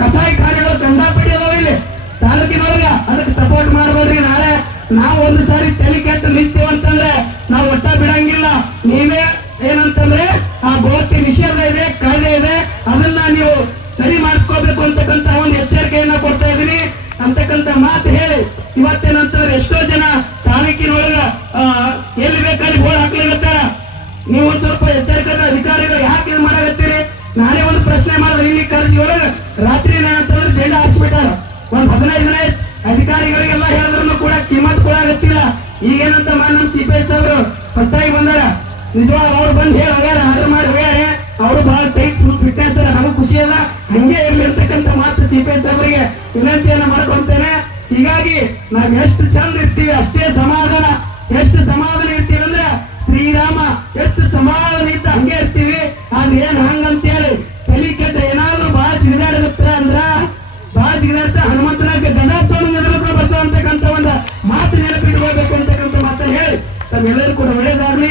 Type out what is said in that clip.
ಕಸಾಯಿ ಖಾನೆಗಳು ಕಂಡಾಪಟ್ಟಿ ಅದಾವ ಇಲ್ಲಿ ತಾಲೂಕಿನೊಳಗ. ಅದಕ್ಕೆ ಸಪೋರ್ಟ್ ಮಾಡಬೇಡ್ರಿ. ನಾಳೆ ನಾವು ಒಂದು ಸಾರಿ ತಲೆ ಕೆಟ್ಟು ನಿಂತೀವಿ ಅಂತಂದ್ರೆ ನಾವು ಒಟ್ಟ ಬಿಡಂಗಿಲ್ಲ. ನೀವೇ ಏನಂತಂದ್ರೆ ಆ ಗೋಹತ್ಯೆ ನಿಷೇಧ ಇದೆ, ಕಾಯ್ದೆ ಇದೆ, ಅದನ್ನ ನೀವು ಸರಿ ಮಾಡಿಸ್ಕೋಬೇಕು ಅಂತಕ್ಕಂತ ಒಂದು ಎಚ್ಚರಿಕೆಯನ್ನ ಕೊಡ್ತಾ ಇದೀನಿ ಅಂತಕ್ಕಂತ ಮಾತು ಹೇಳಿ, ಇವತ್ತೇನಂತಂದ್ರೆ ಎಷ್ಟೋ ಜನ ತಾಲೂಕಿನೊಳಗ ಎಲ್ಲಿ ಬೇಕಾದ್ರೆ ಬೋರ್ಡ್ ಹಾಕ್ಲಿಗತ್ತಾರ. ನೀವು ಒಂದ್ ಸ್ವಲ್ಪ ಎಚ್ಚರಿಕೆದ ಅಧಿಕಾರಿಗಳು ಯಾಕೆ ಇದು ಮಾಡಾಕತ್ತೀರಿ? ನಾನೇ ಒಂದು ಪ್ರಶ್ನೆ ಮಾಡಿದ್ರೆ ಇಲ್ಲಿ ಕರ್ಜಿ ಒಳಗ ರಾತ್ರಿ ಏನಂತಂದ್ರೆ ಜೆಂಡ ಹಾರಿಸ್ಬಿಟ್ಟಾರ. ಒಂದ್ 15 ದಿನ ಅಧಿಕಾರಿಗಳಿಗೆಲ್ಲ ಹೇಳಿದ್ರು ಕೂಡ ಕಿಮ್ಮತ್ ಕೊಡಾಗತ್ತಿಲ್ಲ. ಈಗೇನಂತ ನಮ್ಮ CPI ಸಾಹೇಬ್ರು ಹೊಸದಾಗಿ ಬಂದಾರ. ನಿಜವಾಗ ಅವ್ರು ಬಂದು ಹೇಳಿ ಹೋಗ್ಯಾರ, ಆರ್ಡರ್ ಮಾಡಿ ಹೋಗ್ಯಾರ. ಅವರು ಬಹಳ ಟೈಟ್ ಫುಲ್ ಫಿಟ್ನೆಸ್ ಅದ, ನಮಗ್ ಖುಷಿ ಅದ. ಹಂಗೆ ಇರ್ಲಿ ಅಂತಕ್ಕಂಥ ಮಾತು CPI ಸಾಹೇಬ್ರಿಗೆ ವಿನಂತಿಯನ್ನ ಮಾಡ್ಕೊಂತೇನೆ. ಹೀಗಾಗಿ ನಾವ್ ಎಷ್ಟು ಚಂದ ಇರ್ತೀವಿ ಅಷ್ಟೇ ಸಮಾಧಾನ. ಎಷ್ಟು ಸಮಾಧಾನ ಇರ್ತೀವಿ ಅಂದ್ರೆ ಶ್ರೀರಾಮ ಎಷ್ಟು ಸಮಾಧಾನ ಇದ್ದ ಹಂಗೆ ಇರ್ತೀವಿ. ಆದ್ರೆ ಏನ್ ಹಂಗಂತೇಳಿ ತಲೆ ಕೆಟ್ಟ ಏನಾದ್ರು ಬಾಳ ಜಿಗಿದಾಡಗತ್ತಾರ ಅಂದ್ರ ಬಾಳ ಜಿಗಿದಾಡ್ತ ಹನುಮಂತನ ಗದ ತೋರು ಬರ್ತಾವ ಅಂತಕ್ಕಂಥ ಒಂದು ಮಾತು ನೆನಪಿಟ್ಕೊಳ್ಬೇಕು ಅಂತಕ್ಕಂಥ ಮಾತನ್ನ ಹೇಳಿ ತಮ್ಮೆಲ್ಲರೂ ಕೂಡ ಒಳ್ಳೇದಾಗ್ಲಿ.